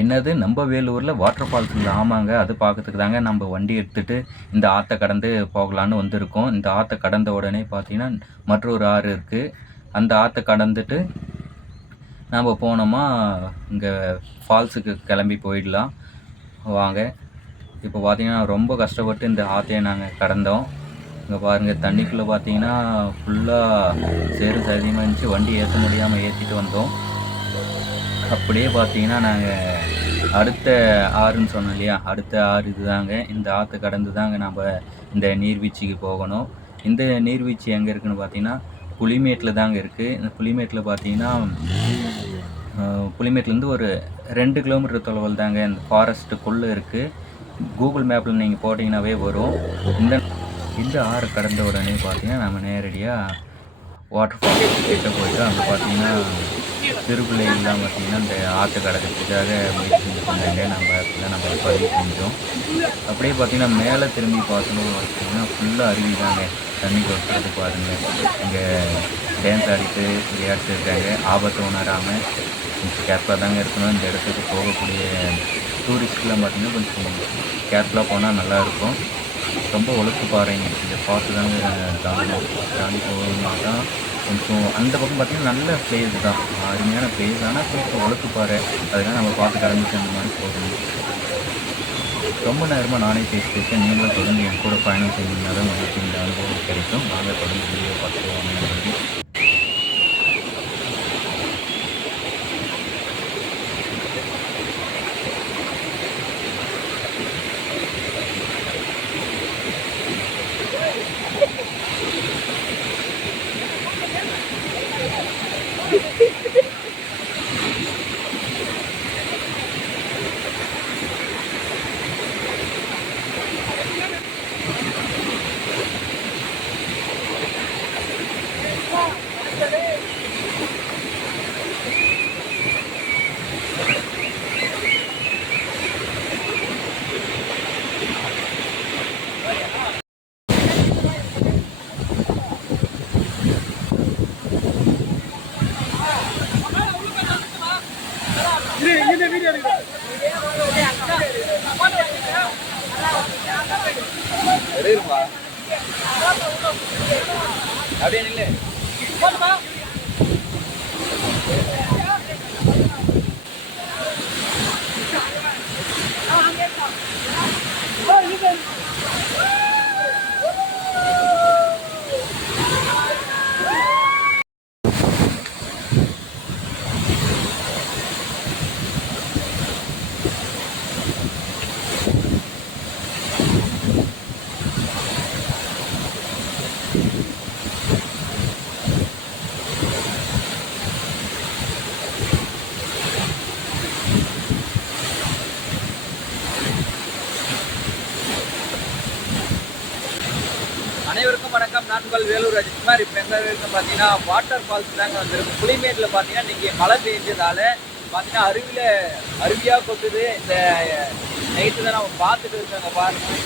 என்னது நம்ம வேலூரில் வாட்டர் ஃபால்ஸ் இல்லை? ஆமாங்க, அது பார்க்கறதுக்கு தாங்க நம்ம வண்டி எடுத்துகிட்டு இந்த ஆற்றை கடந்து போகலான்னு வந்திருக்கோம். இந்த ஆற்றை கடந்த உடனே பார்த்தீங்கன்னா மற்றொரு ஆறு இருக்குது. அந்த ஆற்றை கடந்துட்டு நம்ம போனோமா இங்கே ஃபால்ஸுக்கு கிளம்பி போயிடலாம் வாங்க. இப்போ பார்த்தீங்கன்னா ரொம்ப கஷ்டப்பட்டு இந்த ஆற்றையை நாங்கள் கடந்தோம். இங்கே பாருங்கள், தண்ணிக்குள்ளே பார்த்தீங்கன்னா ஃபுல்லாக சேறு சதியமாக இருந்துச்சு. வண்டி ஏற்ற முடியாமல் ஏற்றிட்டு வந்தோம். அப்படியே பார்த்தீங்கன்னா நாங்கள் அடுத்த ஆறுன்னு சொன்னோம் இல்லையா, அடுத்த ஆறு இதுதாங்க. இந்த ஆற்றை கடந்து தாங்க நம்ம இந்த நீர்வீழ்ச்சிக்கு போகணும். இந்த நீர்வீழ்ச்சி எங்கே இருக்குதுன்னு பார்த்தீங்கன்னா புலிமேட்டில் தாங்க இருக்குது. இந்த புலிமேட்டில் பார்த்தீங்கன்னா புலிமேட்லேருந்து ஒரு 2 கிலோமீட்டர் தொலைவில் தாங்க இந்த ஃபாரஸ்ட்டுக்குள்ளே இருக்குது. கூகுள் மேப்பில் நீங்கள் போட்டிங்கன்னாவே வரும். இந்த ஆறு கடந்த உடனே பார்த்தீங்கன்னா நம்ம நேரடியாக வாட்டர் ஃபால்ஸ் கிட்ட போயிட்டு அங்கே பார்த்தீங்கன்னா திருப்பிள்ளைகள்லாம் பார்த்தீங்கன்னா இந்த ஆற்று கடக்கிறதுக்காக முயற்சி செஞ்சுருந்தாங்க. நம்ம பதிவு செஞ்சோம். அப்படியே பார்த்தீங்கன்னா மேலே திரும்பி பார்த்தோம்னு பார்த்தீங்கன்னா ஃபுல்லாக அருவி தாங்க. தண்ணி கொட்டுறது பாருங்கள். இங்கே டான்ஸ் ஆடிட்டு விளையாட்டு இருக்காங்க. ஆபத்தை உணராமல் கேர்ஃபுல்லாக தாங்க இருக்கணும். இந்த இடத்துக்கு போகக்கூடிய டூரிஸ்ட்லாம் பார்த்தீங்கன்னா கொஞ்சம் கேர்ஃபுல்லாக போனால் நல்லாயிருக்கும். ரொம்ப ஒழுக்கு பாறைங்க, இதை பார்த்து தாங்க தாண்டி போகணும்னா தான் கொஞ்சம் அந்த பக்கம் பார்த்திங்கன்னா நல்ல பிளேஸ் தான், அருமையான பிளேஸ். ஆனால் கொஞ்சம் ஒழுக்கு பாறை, அதெல்லாம் நம்ம பார்த்து கடந்துச்சு அந்த மாதிரி போகணும். ரொம்ப நேரமாக நானே பேசிட்டு நீங்களும் தொடர்ந்து என் கூட பயணம் செய்யணும்னா தான் உங்களுக்கு இந்த அனுபவம் கிடைக்கும். நாங்கள் தொடர்ந்து வீடியோ பார்த்துட்டு வாங்க. அப்படியே நில்லு. அனைவருக்கும் வணக்கம். நான் உங்கள் வேலூர் அஜித்குமார். இப்போ எந்த இருக்கும் பார்த்தீங்கன்னா வாட்டர் ஃபால்ஸ் தாங்க வந்திருக்கு. புலிமேட்டில் பார்த்தீங்கன்னா இன்றைக்கி மழை பெஞ்சதால பார்த்தீங்கன்னா அருவியாக கொட்டுது. இந்த நைட்டு தான் நம்ம பார்த்துட்டு இருக்காங்க பாருங்கள்.